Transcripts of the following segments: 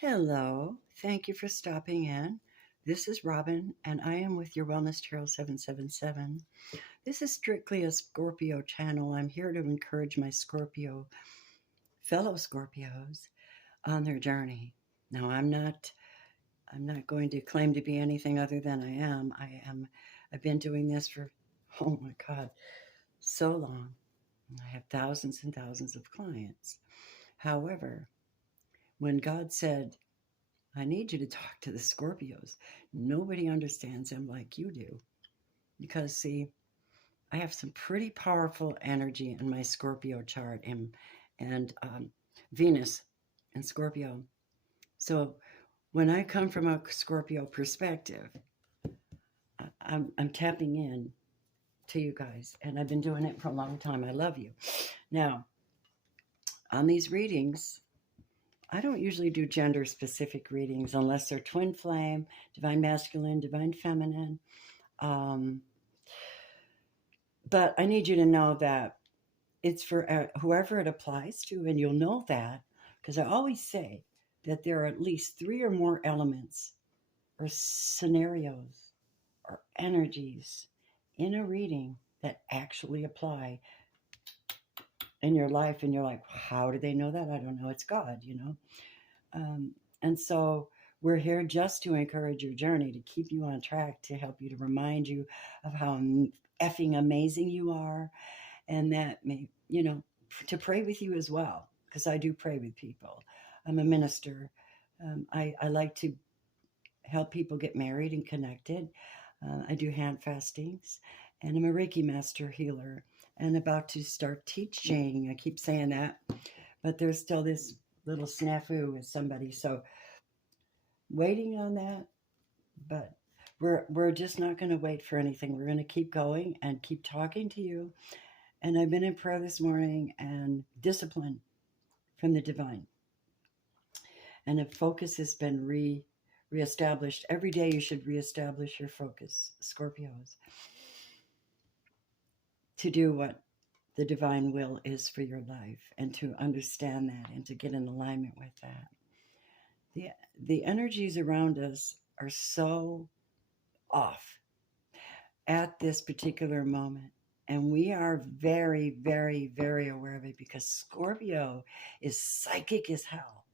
Hello, thank you for stopping in. This is Robin, and I am with your Wellness Tarot 777. This is strictly a Scorpio channel. I'm here to encourage my fellow Scorpios on their journey. Now, I'm not going to claim to be anything other than I am. I've been doing this for, oh my God, so long. I have thousands and thousands of clients. However, when God said, I need you to talk to the Scorpios. Nobody understands them like you do. Because, see, I have some pretty powerful energy in my Scorpio chart and Venus and Scorpio. So when I come from a Scorpio perspective, I'm tapping in to you guys. And I've been doing it for a long time. I love you. Now, on these readings, I don't usually do gender-specific readings unless they're twin flame, divine masculine, divine feminine. But I need you to know that it's for whoever it applies to, and you'll know that because I always say that there are at least 3 or more elements or scenarios or energies in a reading that actually apply in your life. And you're like, how do they know that? I don't know. It's God, you know. And so we're here just to encourage your journey, to keep you on track, to help you, to remind you of how effing amazing you are, and that may, to pray with you as well, because I do pray with people. I'm a minister. I like to help people get married and connected. I do hand fastings, and I'm a Reiki master healer, and about to start teaching. I keep saying that, but there's still this little snafu with somebody, so waiting on that. But we're just not going to wait for anything. We're going to keep going and keep talking to you. And I've been in prayer this morning and discipline from the divine. And a focus has been reestablished. Every day you should reestablish your focus, Scorpios, to do what the divine will is for your life, and to understand that and to get in alignment with that. The energies around us are so off at this particular moment. And we are very, very, very aware of it because Scorpio is psychic as hell.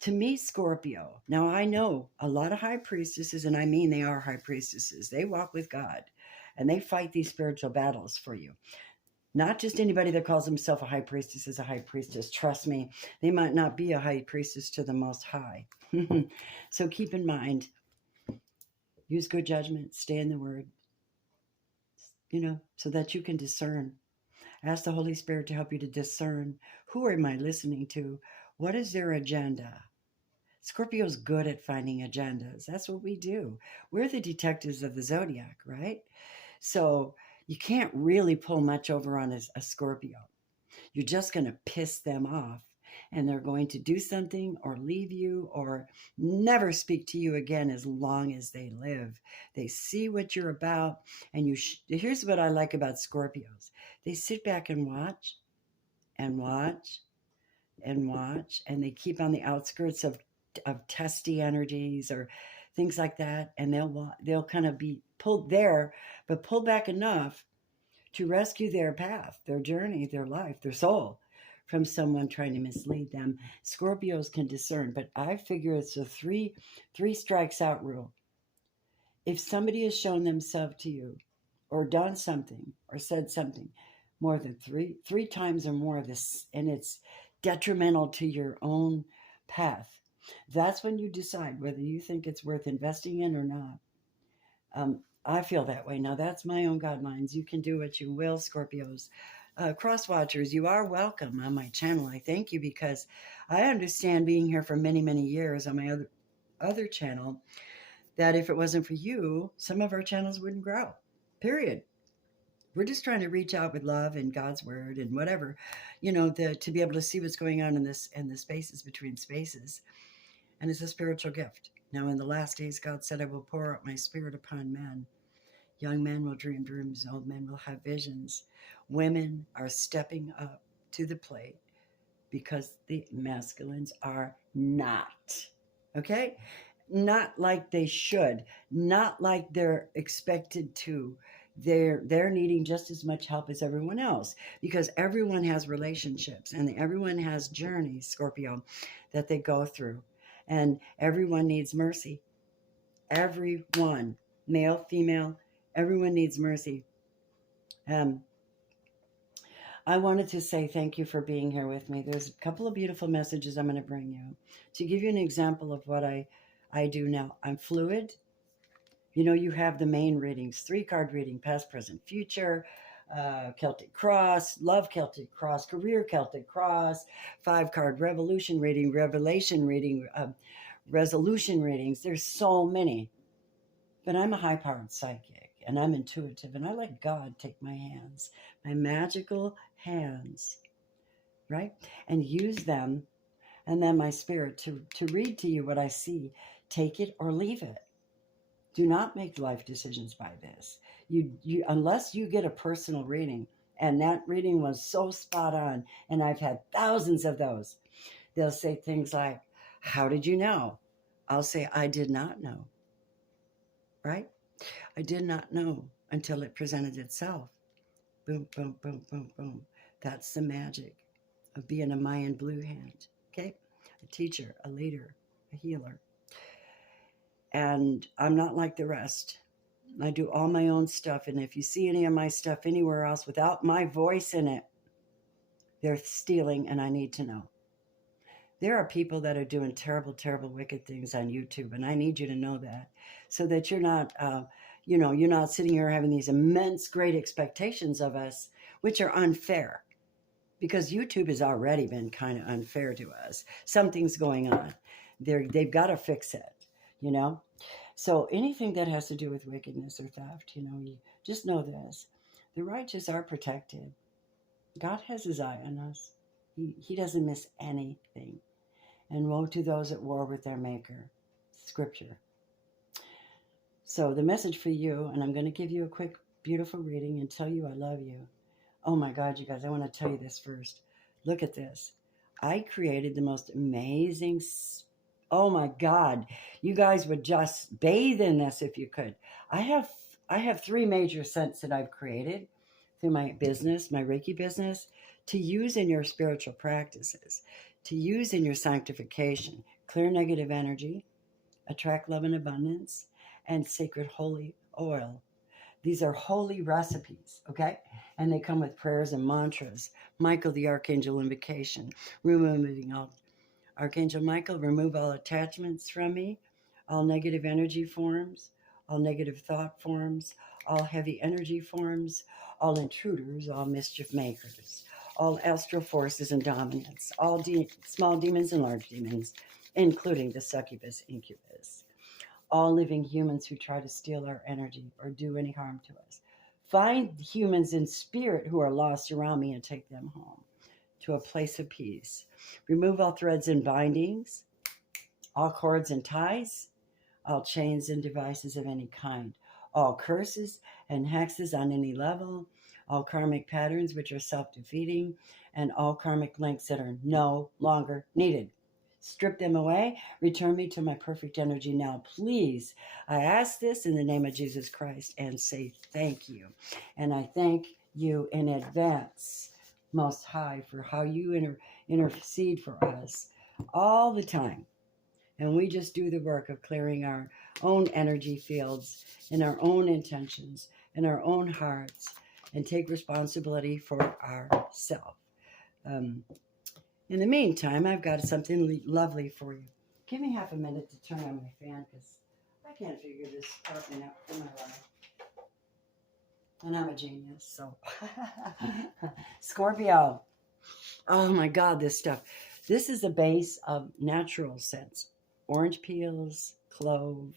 To me, Scorpio, now I know a lot of high priestesses, and I mean they are high priestesses. They walk with God and they fight these spiritual battles for you. Not just anybody that calls himself a high priestess is a high priestess. Trust me, they might not be a high priestess to the Most High. So keep in mind, use good judgment, stay in the Word, so that you can discern. Ask the Holy Spirit to help you to discern, who am I listening to? What is their agenda? Scorpio's good at finding agendas. That's what we do. We're the detectives of the zodiac, right? So you can't really pull much over on a Scorpio. You're just going to piss them off, and they're going to do something or leave you or never speak to you again as long as they live. They see what you're about, and here's what I like about Scorpios. They sit back and watch and watch and watch, and they keep on the outskirts of testy energies or things like that, and they'll kind of be pulled there, but pulled back enough to rescue their path, their journey, their life, their soul from someone trying to mislead them. Scorpios can discern, but I figure it's a three strikes out rule. If somebody has shown themselves to you or done something or said something more than three times or more of this, and it's detrimental to your own path, that's when you decide whether you think it's worth investing in or not. I feel that way. Now, that's my own guidelines. You can do what you will, Scorpios. Cross watchers, you are welcome on my channel. I thank you because I understand, being here for many, many years on my other channel, that if it wasn't for you, some of our channels wouldn't grow, period. We're just trying to reach out with love and God's word and whatever, to be able to see what's going on in the spaces between spaces. And it's a spiritual gift. Now, in the last days, God said, I will pour out my spirit upon men. Young men will dream dreams. Old men will have visions. Women are stepping up to the plate because the masculines are not. Okay? Not like they should, not like they're expected to. They're needing just as much help as everyone else because everyone has relationships and everyone has journeys, Scorpio, that they go through. And everyone needs mercy. Everyone, male, female, everyone needs mercy. I wanted to say thank you for being here with me. There's a couple of beautiful messages I'm going to bring you. To give you an example of what I do now, I'm fluid. You know, you have the main readings, 3-card reading, past, present, future, Celtic Cross, love Celtic Cross, career Celtic Cross, 5-card revolution reading, revelation reading, resolution readings. There's so many. But I'm a high-powered psychic, and I'm intuitive, and I let God take my hands, my magical hands, right? And use them, and then my spirit to read to you what I see. Take it or leave it. Do not make life decisions by this. You unless you get a personal reading, and that reading was so spot on, and I've had thousands of those. They'll say things like, "How did you know?" I'll say, "I did not know." Right? I did not know until it presented itself. Boom, boom, boom, boom, boom. That's the magic of being a Mayan blue hand. Okay? A teacher, a leader, a healer. And I'm not like the rest. I do all my own stuff. And if you see any of my stuff anywhere else without my voice in it, they're stealing, and I need to know. There are people that are doing terrible, terrible, wicked things on YouTube, and I need you to know that, so that you're not, you're not sitting here having these immense, great expectations of us, which are unfair, because YouTube has already been kind of unfair to us. Something's going on. They've got to fix it, you know? So anything that has to do with wickedness or theft, you just know this. The righteous are protected. God has his eye on us. He doesn't miss anything. And woe to those at war with their maker. Scripture. So the message for you, and I'm going to give you a quick, beautiful reading and tell you I love you. Oh my God, you guys, I want to tell you this first. Look at this. I created the most amazing, oh my God, you guys would just bathe in this if you could. I have 3 major scents that I've created through my business, my Reiki business, to use in your spiritual practices, to use in your sanctification, clear negative energy, attract love and abundance, and sacred holy oil. These are holy recipes, okay? And they come with prayers and mantras. Michael, the Archangel invocation, removing all, Archangel Michael, remove all attachments from me, all negative energy forms, all negative thought forms, all heavy energy forms, all intruders, all mischief makers, all astral forces and dominants, all small demons and large demons, including the succubus incubus, all living humans who try to steal our energy or do any harm to us. Find humans in spirit who are lost around me and take them home to a place of peace. Remove all threads and bindings, all cords and ties, all chains and devices of any kind, all curses and hexes on any level, all karmic patterns which are self-defeating, and all karmic links that are no longer needed. Strip them away. Return me to my perfect energy now, please. I ask this in the name of Jesus Christ and say thank you. And I thank you in advance, Most High, for how you intercede for us all the time. And we just do the work of clearing our own energy fields and our own intentions and our own hearts and take responsibility for ourselves. In the meantime, I've got something lovely for you. Give me half a minute to turn on my fan because I can't figure this apartment out for my life. And I'm a genius, so. Scorpio. Oh my God, this stuff. This is the base of natural scents. Orange peels, clove,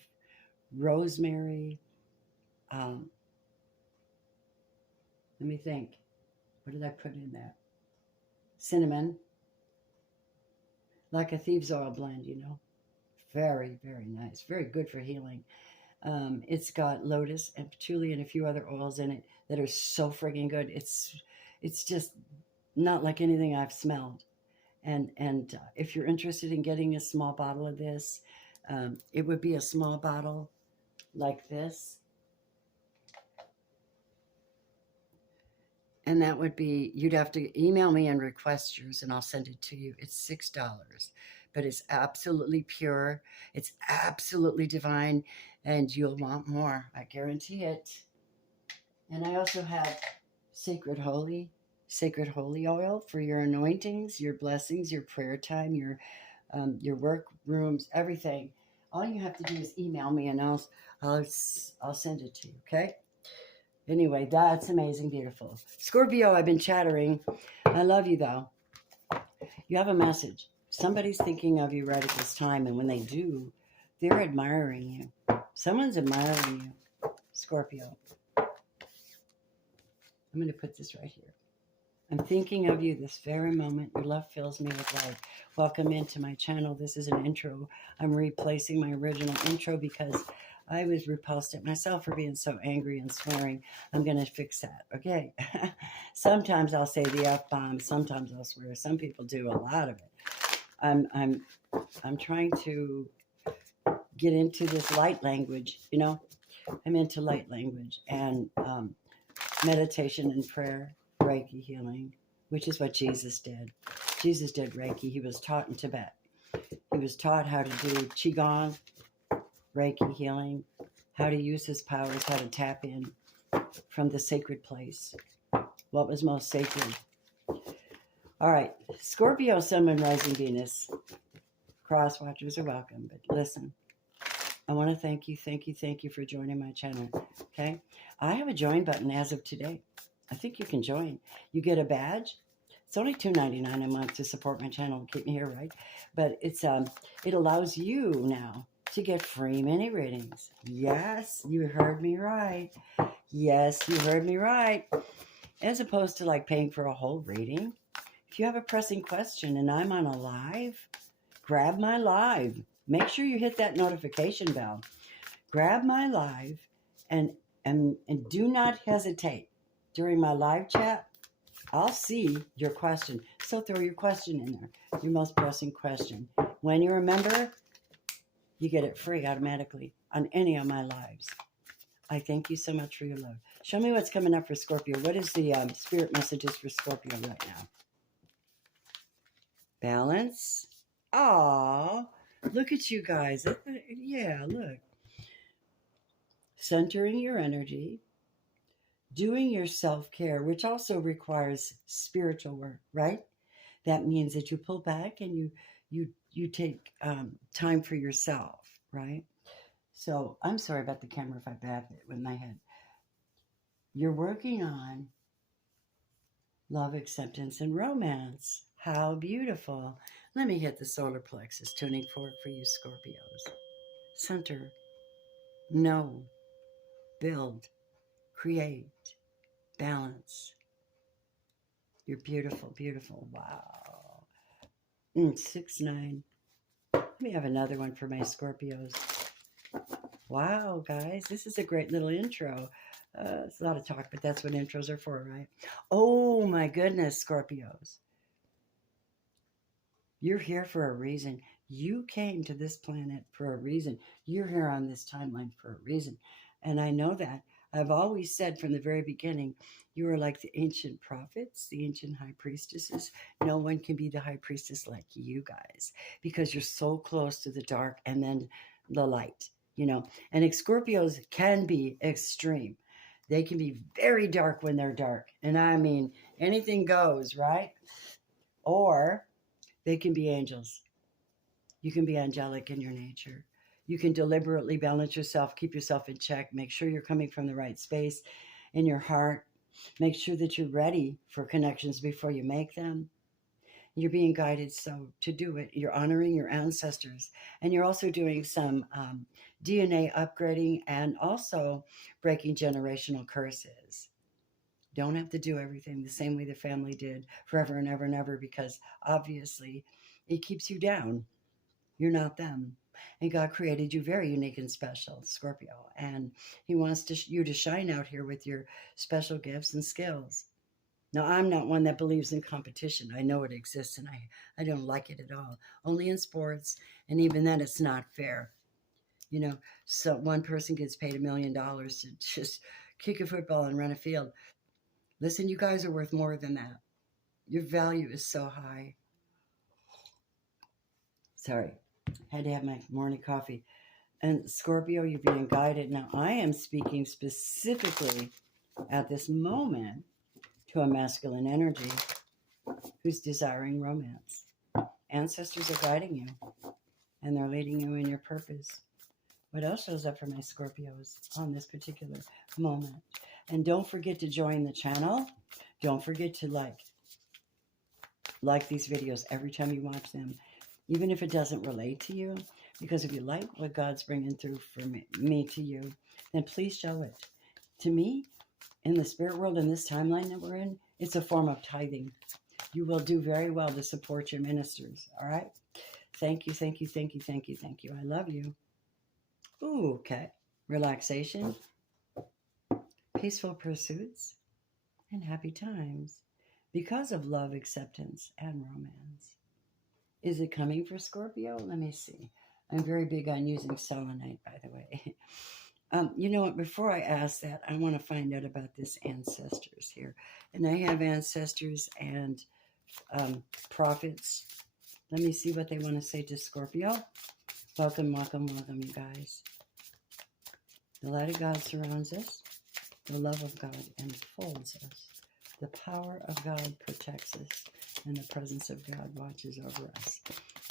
rosemary. Let me think. What did I put in there? Cinnamon. Like a thieves oil blend, Very, very nice. Very good for healing. It's got lotus and patchouli and a few other oils in it that are so friggin' good. It's just not like anything I've smelled. And if you're interested in getting a small bottle of this, it would be a small bottle like this. And that would be, you'd have to email me and request yours, and I'll send it to you. It's $6, but it's absolutely pure. It's absolutely divine, and you'll want more. I guarantee it. And I also have sacred holy oil for your anointings, your blessings, your prayer time, your work rooms, everything. All you have to do is email me, and I'll send it to you. Okay. Anyway, that's amazing, beautiful. Scorpio, I've been chattering. I love you, though. You have a message. Somebody's thinking of you right at this time, and when they do, they're admiring you. Someone's admiring you, Scorpio. I'm going to put this right here. I'm thinking of you this very moment. Your love fills me with life. Welcome into my channel. This is an intro. I'm replacing my original intro because I was repulsed at myself for being so angry and swearing. I'm going to fix that, okay? Sometimes I'll say the F-bomb. Sometimes I'll swear. Some people do a lot of it. I'm trying to get into this light language, you know? I'm into light language and meditation and prayer, Reiki healing, which is what Jesus did. Jesus did Reiki. He was taught in Tibet. He was taught how to do Qigong, Reiki healing, how to use his powers, how to tap in from the sacred place, what was most sacred. All right, Scorpio, Sun, and Rising Venus. Cross watchers are welcome, but listen, I want to thank you for joining my channel, okay? I have a join button as of today. I think you can join. You get a badge. It's only $2.99 a month to support my channel and keep me here, right? But it's it allows you now to get free mini readings. Yes, you heard me right. Yes, you heard me right. As opposed to like paying for a whole reading. If you have a pressing question and I'm on a live, grab my live. Make sure you hit that notification bell. Grab my live and do not hesitate. During my live chat, I'll see your question. So throw your question in there, your most pressing question. When you're a member, you get it free automatically on any of my lives. I thank you so much for your love. Show me what's coming up for Scorpio. What is the spirit messages for Scorpio right now? Balance. Aw, look at you guys. Yeah, look. Centering your energy. Doing your self-care, which also requires spiritual work, right? That means that you pull back and you take time for yourself, right? So I'm sorry about the camera if I babbed it with my head. You're working on love, acceptance, and romance. How beautiful. Let me hit the solar plexus tuning fork for you Scorpios. Center, know, build, create, balance. You're beautiful, beautiful. Wow. 6-9. Let me have another one for my Scorpios. Wow, guys, this is a great little intro. It's a lot of talk, but that's what intros are for, right? Oh, my goodness, Scorpios. You're here for a reason. You came to this planet for a reason. You're here on this timeline for a reason. And I know that. I've always said from the very beginning, you are like the ancient prophets, the ancient high priestesses. No one can be the high priestess like you guys because you're so close to the dark and then the light, you know. And Scorpios can be extreme. They can be very dark when they're dark. And I mean, anything goes, right? Or they can be angels. You can be angelic in your nature. You can deliberately balance yourself, keep yourself in check, make sure you're coming from the right space in your heart. Make sure that you're ready for connections before you make them. You're being guided so to do it. You're honoring your ancestors. And you're also doing some DNA upgrading and also breaking generational curses. Don't have to do everything the same way the family did forever and ever and ever because obviously it keeps you down. You're not them. And God created you very unique and special, Scorpio. And he wants you to shine out here with your special gifts and skills. Now, I'm not one that believes in competition. I know it exists, and I don't like it at all. Only in sports, and even then, it's not fair. You know, so one person gets paid $1 million to just kick a football and run a field. Listen, you guys are worth more than that. Your value is so high. Sorry, had to have my morning coffee. And Scorpio, you're being guided. Now, I am speaking specifically at this moment to a masculine energy who's desiring romance. Ancestors are guiding you, and they're leading you in your purpose. What else shows up for my Scorpios on this particular moment? And don't forget to join the channel. Don't forget to like these videos every time you watch them, even if it doesn't relate to you. Because if you like what God's bringing through for me to you, then please show it. To me, in the spirit world, in this timeline that we're in, it's a form of tithing. You will do very well to support your ministers, all right? Thank you, thank you, thank you, thank you, thank you. I love you. Ooh, okay. Relaxation, peaceful pursuits, and happy times because of love, acceptance, and romance. Is it coming for Scorpio? Let me see. I'm very big on using selenite, by the way. You know what? Before I ask that, I want to find out about this ancestors here. And I have ancestors and prophets. Let me see what they want to say to Scorpio. Welcome, welcome, welcome, you guys. The light of God surrounds us. The love of God enfolds us. The power of God protects us. And the presence of God watches over us.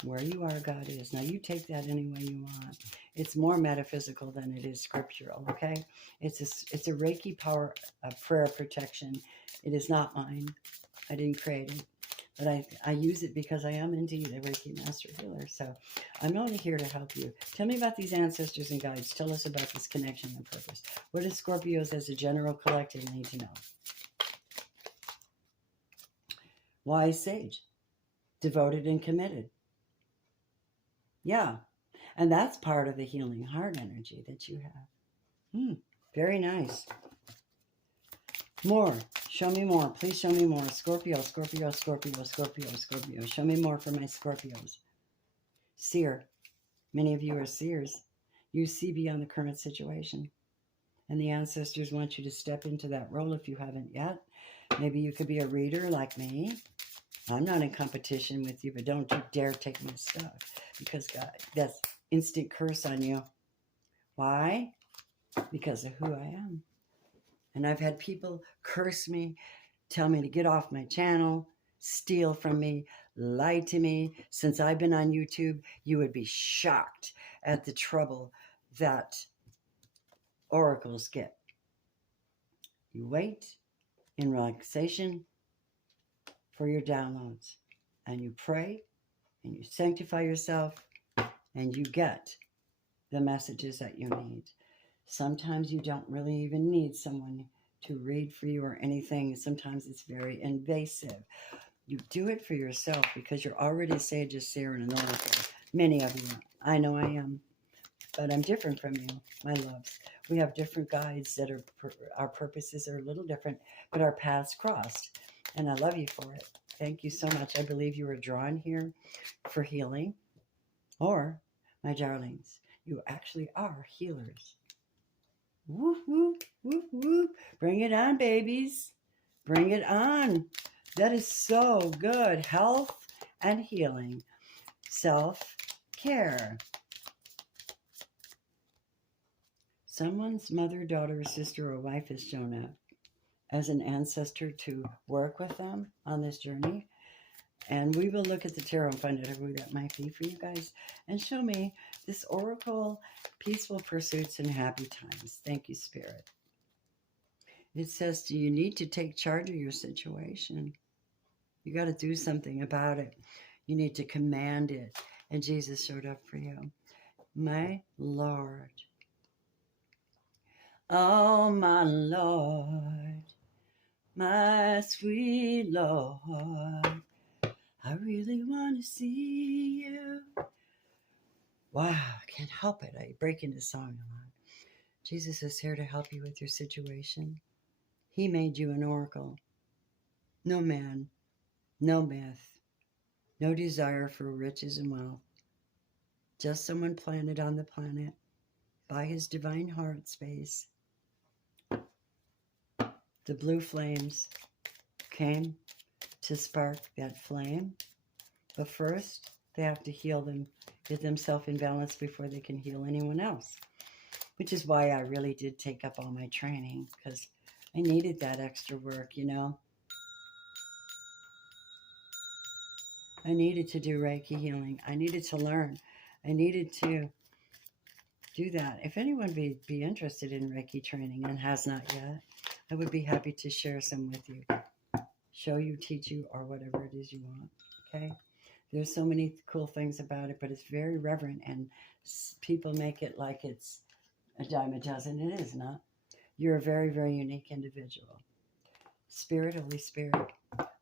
Where you are, God is. Now, you take that any way you want. It's more metaphysical than it is scriptural, okay? It's a Reiki power of prayer protection. It is not mine. I didn't create it. But I use it because I am indeed a Reiki master healer. So I'm only here to help you. Tell me about these ancestors and guides. Tell us about this connection and purpose. What does Scorpios as a general collective need to know? Wise sage. Devoted and committed. Yeah. And that's part of the healing heart energy that you have. Very nice. More. Show me more. Please show me more. Scorpio, Scorpio, Scorpio, Scorpio, Scorpio. Show me more for my Scorpios. Seer. Many of you are seers. You see beyond the current situation. And the ancestors want you to step into that role if you haven't yet. Maybe you could be a reader like me. I'm not in competition with you, but don't you dare take my stuff. Because God, that's instant curse on you. Why? Because of who I am. And I've had people curse me, tell me to get off my channel, steal from me, lie to me. Since I've been on YouTube, you would be shocked at the trouble that oracles get. You wait in relaxation for your downloads, and you pray, and you sanctify yourself, and you get the messages that you need. Sometimes you don't really even need someone to read for you or anything. Sometimes it's very invasive. You do it for yourself because you're already a sage, a seer, and an oracle. Many of you. I know I am. But I'm different from you, my loves. We have different guides that are, our purposes are a little different, but our paths crossed. And I love you for it. Thank you so much. I believe you were drawn here for healing. Or, my darlings, you actually are healers. Whoop, whoop, whoop, whoop. Bring it on, babies. Bring it on. That is so good. Health and healing. Self-care. Someone's mother, daughter, sister, or wife has shown up as an ancestor to work with them on this journey. And we will look at the tarot and find out who that might be for you guys. And show me this oracle, peaceful pursuits and happy times. Thank you, Spirit. It says, do you need to take charge of your situation? You got to do something about it. You need to command it. And Jesus showed up for you. My Lord. Oh, my Lord. My sweet Lord. I really want to see you. Wow, I can't help it. I break into song a lot. Jesus is here to help you with your situation. He made you an oracle. no man, no myth, no desire for riches and wealth. Just someone planted on the planet by his divine heart space. The blue flames came to spark that flame, but first they have to heal them, get themselves in balance before they can heal anyone else. Which is why I really did take up all my training, because I needed that extra work, you know. I needed to do Reiki healing. I needed to learn. I needed to do that. If anyone be interested in Reiki training and has not yet, I would be happy to share some with you. Show you, teach you, or whatever it is you want. Okay? There's so many cool things about it, but it's very reverent, and people make it like it's a dime a dozen. It is not. You're a very, very unique individual. Spirit, Holy Spirit,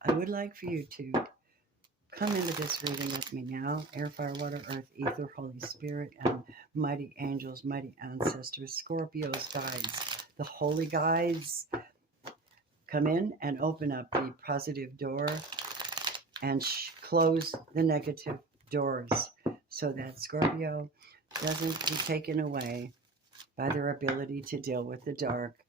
I would like for you to come into this reading with me now. Air, fire, water, earth, ether, Holy Spirit, and mighty angels, mighty ancestors, Scorpios, guides, the holy guides. Come in and open up the positive door and close the negative doors so that Scorpio doesn't be taken away by their ability to deal with the dark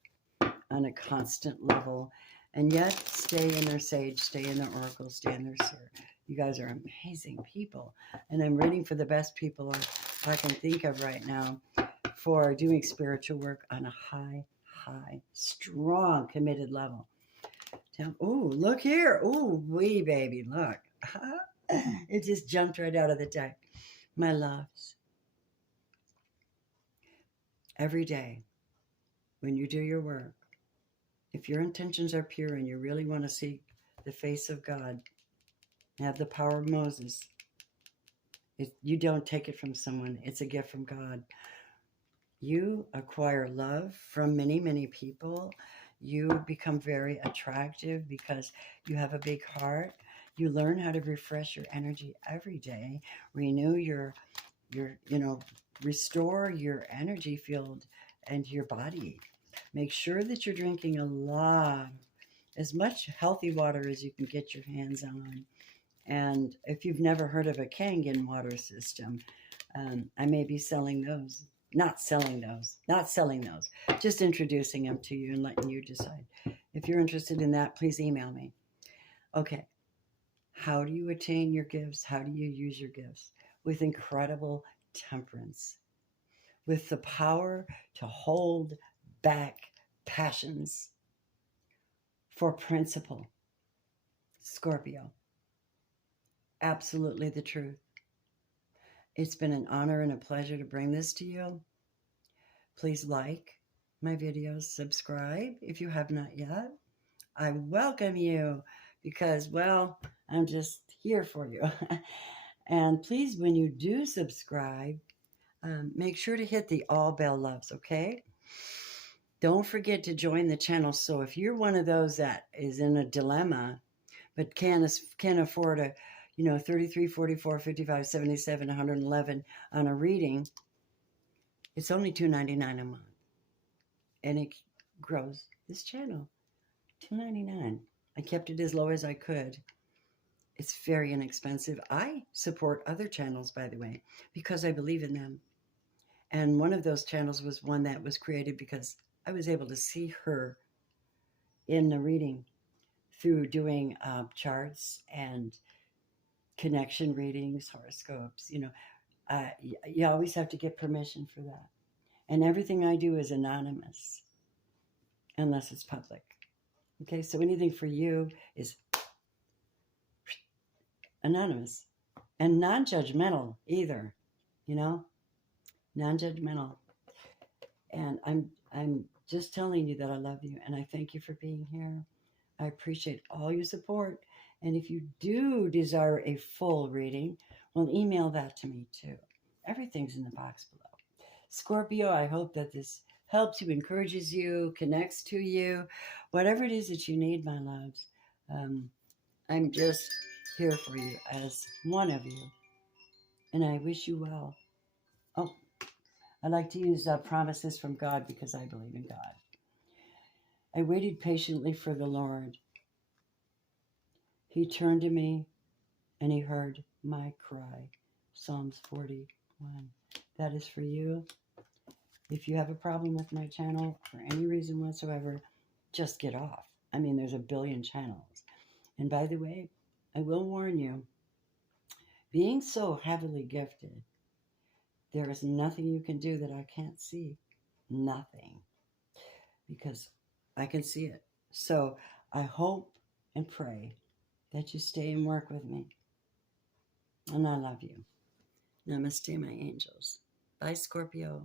on a constant level, and yet stay in their sage, stay in their oracle, stay in their seer. You guys are amazing people, and I'm reading for the best people I can think of right now for doing spiritual work on a high, strong, committed level. Oh, look here. Oh, wee baby, look. It just jumped right out of the deck. My loves, every day when you do your work, if your intentions are pure and you really want to seek the face of God, have the power of Moses, you don't take it from someone. It's a gift from God. You acquire love from many, many people. You become very attractive because you have a big heart. You learn how to refresh your energy every day, renew your restore your energy field and your body. Make sure that you're drinking as much healthy water as you can get your hands on. And if you've never heard of a Kangen water system, I may be selling those. Not selling those. Just introducing them to you and letting you decide. If you're interested in that, please email me. Okay. How do you attain your gifts? How do you use your gifts? With incredible temperance, with the power to hold back passions for principle. Scorpio. Absolutely the truth. It's been an honor and a pleasure to bring this to you. Please like my videos, subscribe if you have not yet. I welcome you because, well, I'm just here for you. And please, when you do subscribe, make sure to hit the all bell loves, okay? Don't forget to join the channel. So if you're one of those that is in a dilemma, but can't afford a 33, 44, 55, 77, 111 on a reading, it's only $2.99 a month. And it grows this channel. $2.99. I kept it as low as I could. It's very inexpensive. I support other channels, by the way, because I believe in them. And one of those channels was one that was created because I was able to see her in the reading through doing charts and connection readings, horoscopes. You always have to get permission for that. And everything I do is anonymous unless it's public. Okay, so anything for you is anonymous and non-judgmental either, non-judgmental. And I'm just telling you that I love you and I thank you for being here. I appreciate all your support. And if you do desire a full reading, well, email that to me too. Everything's in the box below. Scorpio, I hope that this helps you, encourages you, connects to you, whatever it is that you need, my loves. I'm just here for you as one of you. And I wish you well. Oh, I like to use promises from God because I believe in God. I waited patiently for the Lord. He turned to me and he heard my cry. Psalms 41. That is for you. If you have a problem with my channel for any reason whatsoever, just get off. I mean, there's a billion channels. And by the way, I will warn you, being so heavily gifted, there is nothing you can do that I can't see. Nothing. Because I can see it. So I hope and pray that you stay and work with me. And I love you. Namaste, my angels. Bye, Scorpio.